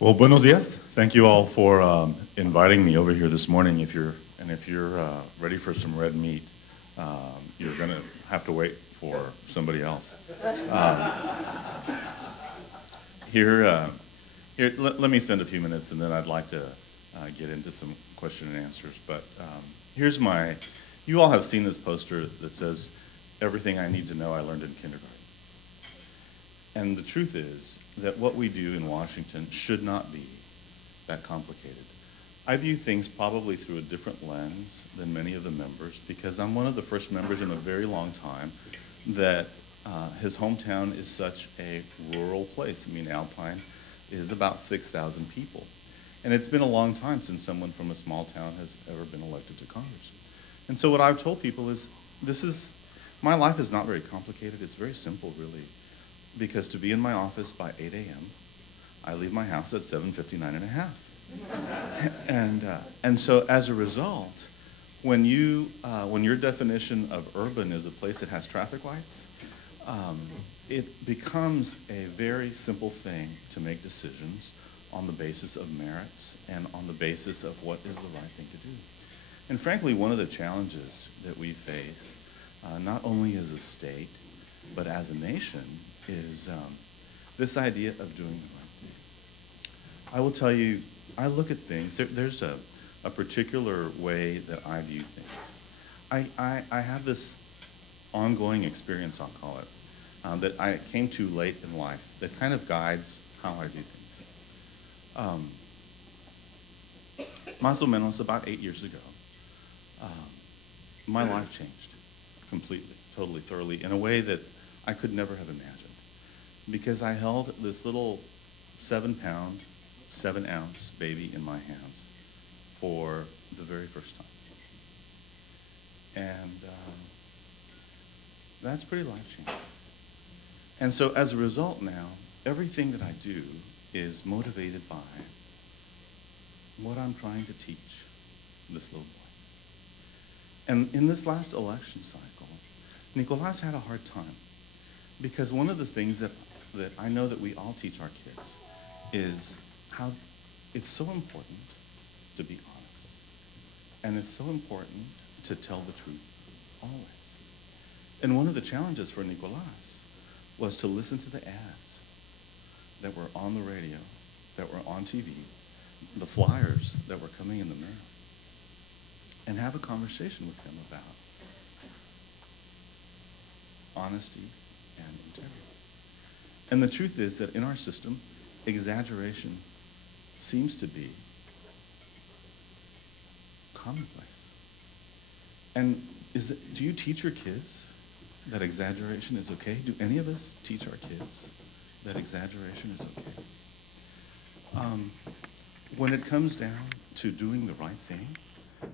Well, buenos dias. Thank you all for inviting me over here this morning. If you're ready for some red meat, you're going to have to wait for somebody else. Let me spend a few minutes, and then I'd like to get into some question and answers. But you all have seen this poster that says, "Everything I need to know I learned in kindergarten." And the truth is that what we do in Washington should not be that complicated. I view things probably through a different lens than many of the members, because I'm one of the first members in a very long time that his hometown is such a rural place. I mean, Alpine is about 6,000 people. And it's been a long time since someone from a small town has ever been elected to Congress. And so what I've told people is, my life is not very complicated. It's very simple, really. Because to be in my office by 8 a.m., I leave my house at 7:59 and a half. And so as a result, when your definition of urban is a place that has traffic lights, it becomes a very simple thing to make decisions on the basis of merits and on the basis of what is the right thing to do. And frankly, one of the challenges that we face, not only as a state, but as a nation, is this idea of doing the right thing. I will tell you, I look at things, there's a particular way that I view things. I have this ongoing experience, I'll call it, that I came to late in life that kind of guides how I do things. Más o menos about 8 years ago, my life changed completely, totally, thoroughly, in a way that I could never have imagined. Because I held this little 7-pound, 7-ounce baby in my hands for the very first time. And that's pretty life-changing. And so as a result now, everything that I do is motivated by what I'm trying to teach this little boy. And in this last election cycle, Nicolás had a hard time. Because one of the things that I know that we all teach our kids is how it's so important to be honest. And it's so important to tell the truth always. And one of the challenges for Nicolás was to listen to the ads that were on the radio, that were on TV, the flyers that were coming in the mail, and have a conversation with him about honesty and integrity. And the truth is that in our system, exaggeration seems to be commonplace. And do you teach your kids that exaggeration is okay? Do any of us teach our kids that exaggeration is okay? When it comes down to doing the right thing,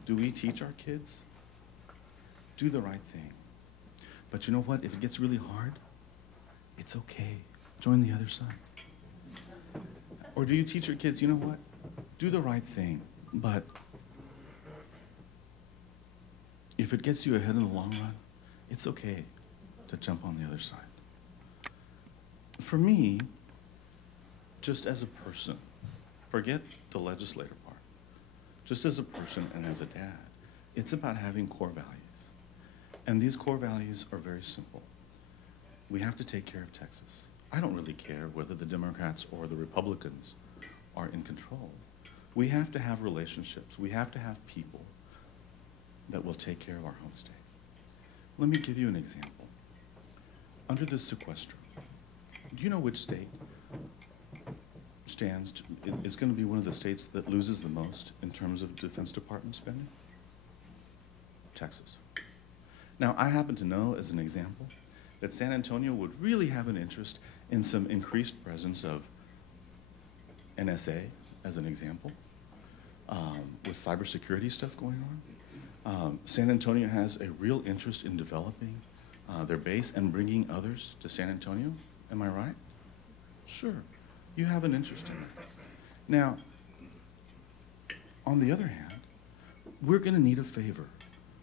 do we teach our kids? Do the right thing. But you know what? If it gets really hard, it's okay. Join the other side. Or do you teach your kids, you know what? Do the right thing, but if it gets you ahead in the long run, it's okay to jump on the other side. For me, just as a person, forget the legislator part, just as a person and as a dad, it's about having core values. And these core values are very simple. We have to take care of Texas. I don't really care whether the Democrats or the Republicans are in control. We have to have relationships. We have to have people that will take care of our home state. Let me give you an example. Under the sequester, do you know which state is going to be one of the states that loses the most in terms of Defense Department spending? Texas. Now, I happen to know, as an example, that San Antonio would really have an interest in some increased presence of NSA, as an example, with cybersecurity stuff going on. San Antonio has a real interest in developing their base and bringing others to San Antonio. Am I right? Sure. You have an interest in it. Now, on the other hand, we're going to need a favor.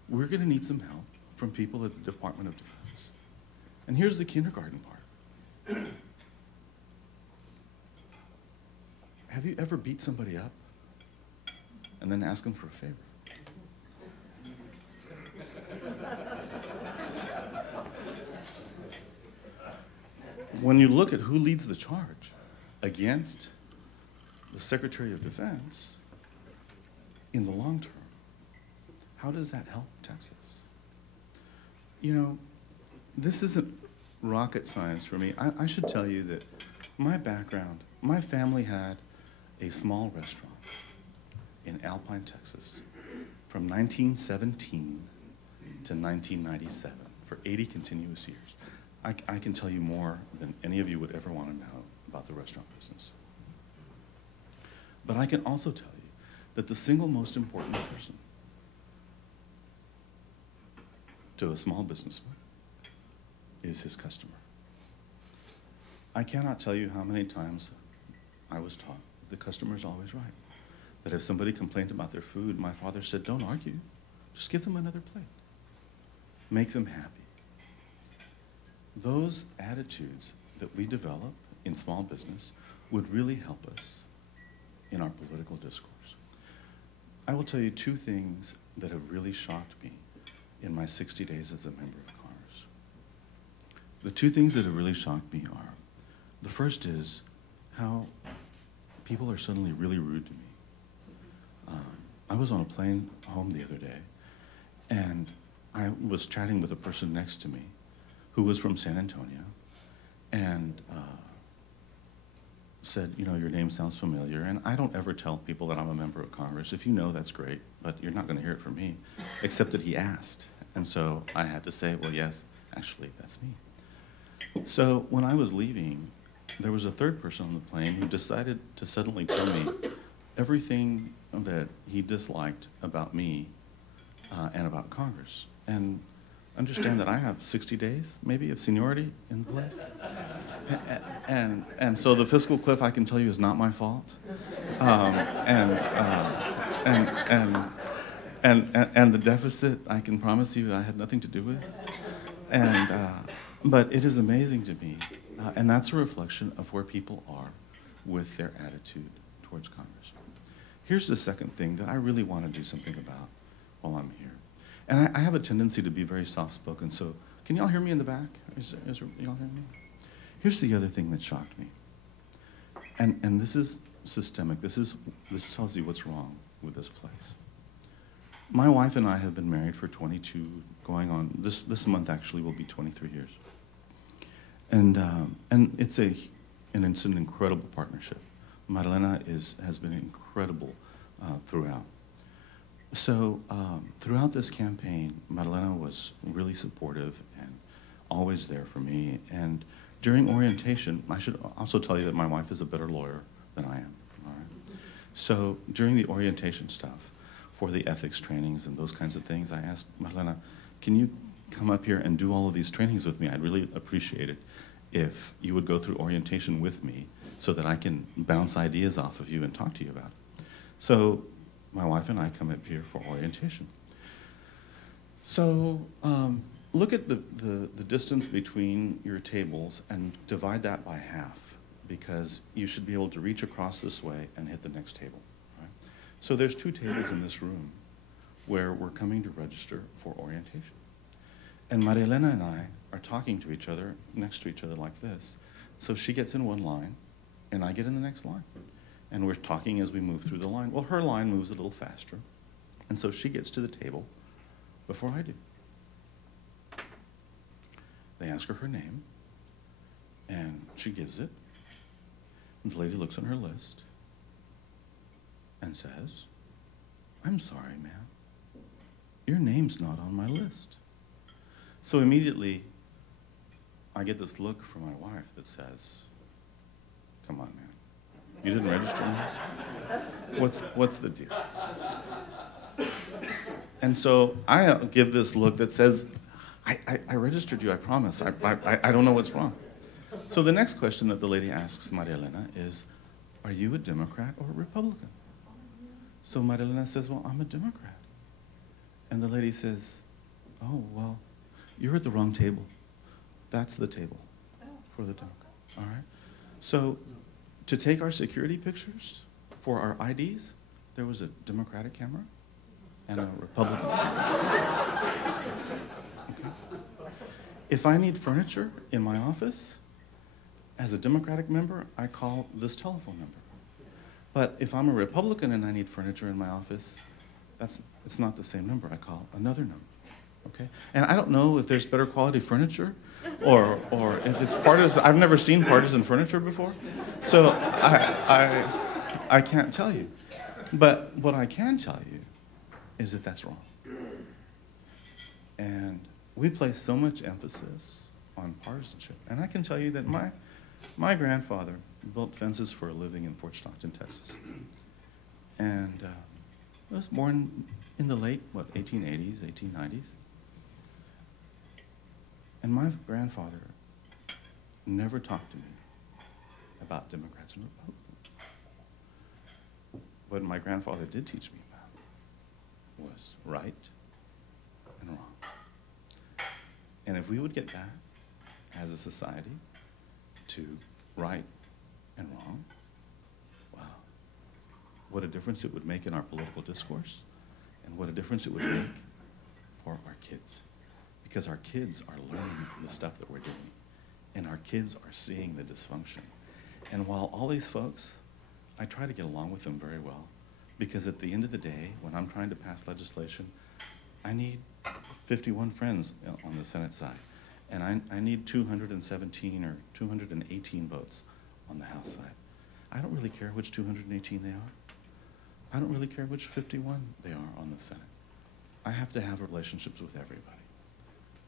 We're going to need some help from people at the Department of Defense. And here's the kindergarten part. have you ever beat somebody up and then ask them for a favor? When you look at who leads the charge against the Secretary of Defense in the long term, how does that help Texas? You know, this isn't rocket science for me. I should tell you that my background, my family had a small restaurant in Alpine, Texas from 1917 to 1997 for 80 continuous years. I can tell you more than any of you would ever want to know about the restaurant business. But I can also tell you that the single most important person to a small businessman is his customer. I cannot tell you how many times I was taught the customer's always right. That if somebody complained about their food, my father said, don't argue, just give them another plate. Make them happy. Those attitudes that we develop in small business would really help us in our political discourse. I will tell you two things that have really shocked me in my 60 days as a member of Congress. The two things that have really shocked me are, the first is how people are suddenly really rude to me. I was on a plane home the other day, and I was chatting with a person next to me who was from San Antonio, and said, you know, your name sounds familiar. And I don't ever tell people that I'm a member of Congress. If you know, that's great, but you're not going to hear it from me, except that he asked. And so I had to say, well, yes, actually, that's me. So when I was leaving, there was a third person on the plane who decided to suddenly tell me everything that he disliked about me and about Congress. And understand that I have 60 days, maybe, of seniority in place. And so the fiscal cliff, I can tell you, is not my fault. And the deficit, I can promise you, I had nothing to do with. But it is amazing to me, and that's a reflection of where people are with their attitude towards Congress. Here's the second thing that I really want to do something about while I'm here. And I have a tendency to be very soft-spoken, so can y'all hear me in the back? Is y'all hearing me? Here's the other thing that shocked me. And this is systemic. This tells you what's wrong with this place. My wife and I have been married for 22, going on, this month actually will be 23 years. And it's an incredible partnership. Marilena has been incredible throughout. So throughout this campaign, Marilena was really supportive and always there for me. And during orientation, I should also tell you that my wife is a better lawyer than I am. All right? So during the orientation stuff, for the ethics trainings and those kinds of things, I asked Marilena, can you come up here and do all of these trainings with me? I'd really appreciate it if you would go through orientation with me so that I can bounce ideas off of you and talk to you about it. So my wife and I come up here for orientation. So look at the distance between your tables and divide that by half, because you should be able to reach across this way and hit the next table. Right? So there's two tables in this room where we're coming to register for orientation. And Maria Elena and I are talking to each other, next to each other like this. So she gets in one line, and I get in the next line. And we're talking as we move through the line. Well, her line moves a little faster, and so she gets to the table before I do. They ask her name, and she gives it. And the lady looks on her list and says, I'm sorry, ma'am, your name's not on my list. So immediately, I get this look from my wife that says, come on, man. You didn't register me? What's the deal? And so I give this look that says, I registered you, I promise. I don't know what's wrong. So the next question that the lady asks Maria Elena is, are you a Democrat or a Republican? So Maria Elena says, well, I'm a Democrat. And the lady says, oh, well, you're at the wrong table. That's the table for the Democrat, all right? So to take our security pictures for our IDs, there was a Democratic camera and a Republican camera. Okay. If I need furniture in my office, as a Democratic member, I call this telephone number. But if I'm a Republican and I need furniture in my office, it's not the same number. I call another number. Okay? And I don't know if there's better quality furniture or if it's partisan. I've never seen partisan furniture before, so I can't tell you. But what I can tell you is that that's wrong. And we place so much emphasis on partisanship. And I can tell you that my grandfather built fences for a living in Fort Stockton, Texas. And I was born in the late, 1880s, 1890s. And my grandfather never talked to me about Democrats and Republicans. What my grandfather did teach me about was right and wrong. And if we would get back as a society to right and wrong, wow, what a difference it would make in our political discourse, and what a difference it would make for our kids. Because our kids are learning the stuff that we're doing, and our kids are seeing the dysfunction. And while all these folks, I try to get along with them very well, because at the end of the day, when I'm trying to pass legislation, I need 51 friends on the Senate side, and I need 217 or 218 votes on the House side. I don't really care which 218 they are. I don't really care which 51 they are on the Senate. I have to have relationships with everybody.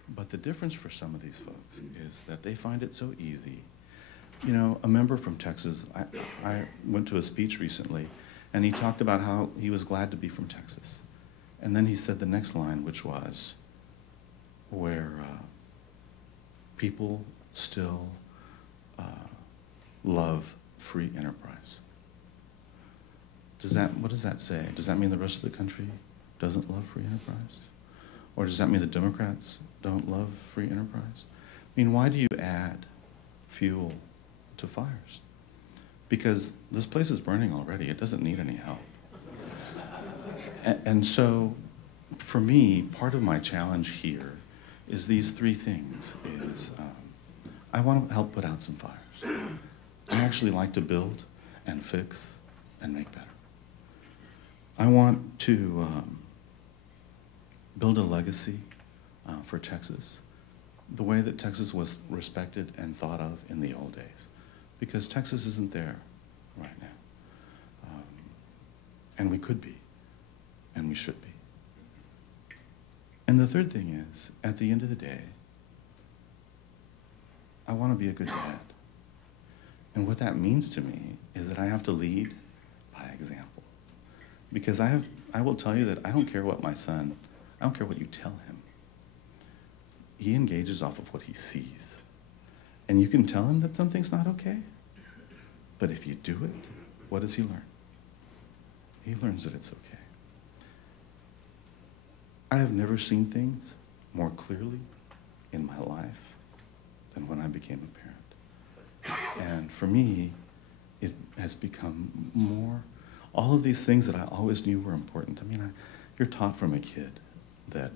But the difference for some of these folks is that they find it so easy. You know, a member from Texas, I went to a speech recently, and he talked about how he was glad to be from Texas. And then he said the next line, which was, where people still love free enterprise. What does that say? Does that mean the rest of the country doesn't love free enterprise? Or does that mean the Democrats don't love free enterprise? I mean, why do you add fuel to fires? Because this place is burning already. It doesn't need any help. And so, for me, part of my challenge here is these three things. I want to help put out some fires. I actually like to build and fix and make better. I want to build a legacy for Texas, the way that Texas was respected and thought of in the old days, because Texas isn't there right now. And we could be, and we should be. And the third thing is, at the end of the day, I want to be a good dad. And what that means to me is that I have to lead by example. Because I will tell you that I don't care what my son, I don't care what you tell him. He engages off of what he sees. And you can tell him that something's not okay, but if you do it, what does he learn? He learns that it's okay. I have never seen things more clearly in my life than when I became a parent. And for me, it has become more, all of these things that I always knew were important. I mean, you're taught from a kid that,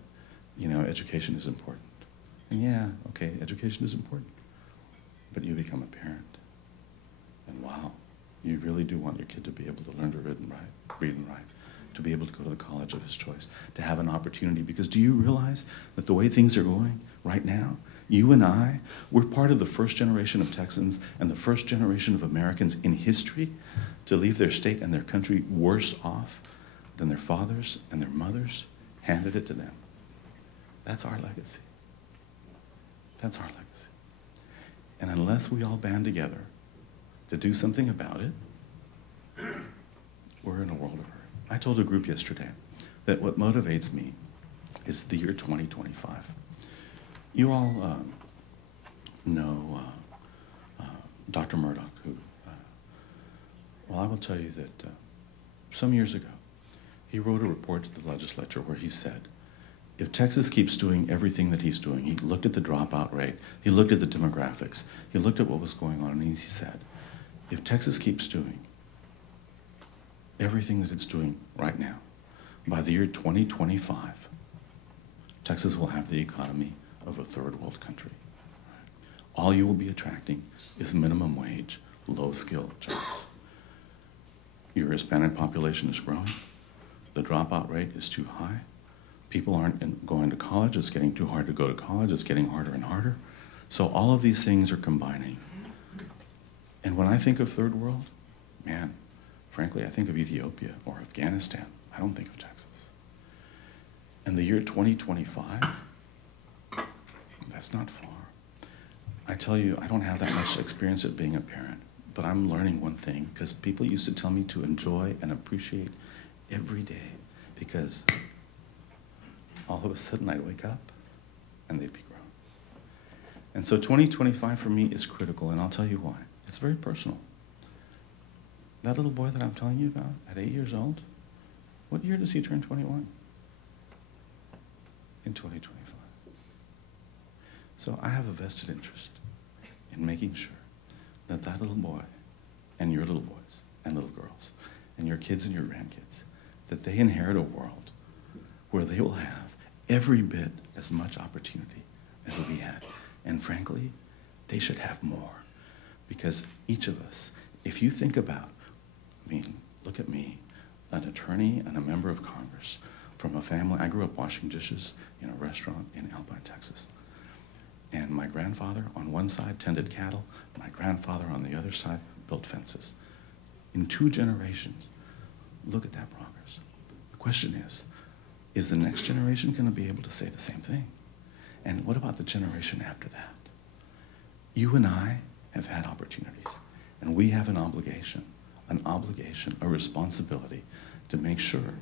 you know, education is important. And yeah, okay, education is important. But you become a parent, and wow, you really do want your kid to be able to learn to read and write, to be able to go to the college of his choice, to have an opportunity. Because do you realize that the way things are going right now, you and I, we're part of the first generation of Texans and the first generation of Americans in history to leave their state and their country worse off than their fathers and their mothers handed it to them. That's our legacy. That's our legacy. And unless we all band together to do something about it, we're in a world of hurt. I told a group yesterday that what motivates me is the year 2025. You all know Dr. Murdoch, who, well, I will tell you that some years ago, he wrote a report to the legislature where he said, if Texas keeps doing everything that he's doing, he looked at the dropout rate, he looked at the demographics, he looked at what was going on, and he said, If Texas keeps doing everything that it's doing right now, by the year 2025, Texas will have the economy of a third world country. All you will be attracting is minimum wage, low-skilled jobs. Your Hispanic population is growing. The dropout rate is too high. People aren't going to college. It's getting too hard to go to college. It's getting harder and harder. So all of these things are combining. And when I think of third world, man, frankly, I think of Ethiopia or Afghanistan. I don't think of Texas. And the year 2025, that's not far. I tell you, I don't have that much experience at being a parent, but I'm learning one thing, because people used to tell me to enjoy and appreciate every day, because all of a sudden I'd wake up and they'd be grown. And so 2025 for me is critical, and I'll tell you why. It's very personal. That little boy that I'm telling you about at 8 years old, what year does he turn 21? In 2025. So I have a vested interest in making sure that that little boy and your little boys and little girls and your kids and your grandkids, that they inherit a world where they will have every bit as much opportunity as we had. And frankly, they should have more. Because each of us, if you think about, I mean, look at me, an attorney and a member of Congress from a family. I grew up washing dishes in a restaurant in Alpine, Texas. And my grandfather on one side tended cattle, my grandfather on the other side built fences. In 2 generations, look at that progress. The question is the next generation going to be able to say the same thing? And what about the generation after that? You and I have had opportunities, and we have an obligation, a responsibility to make sure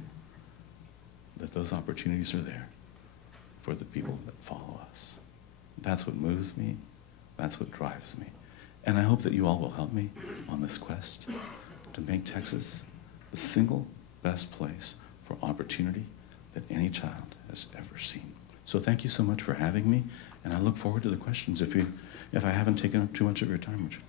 that those opportunities are there for the people that follow us. That's what moves me, that's what drives me. And I hope that you all will help me on this quest to make Texas the single best place for opportunity that any child has ever seen. So thank you so much for having me, and I look forward to the questions if I haven't taken up too much of your time, Richard.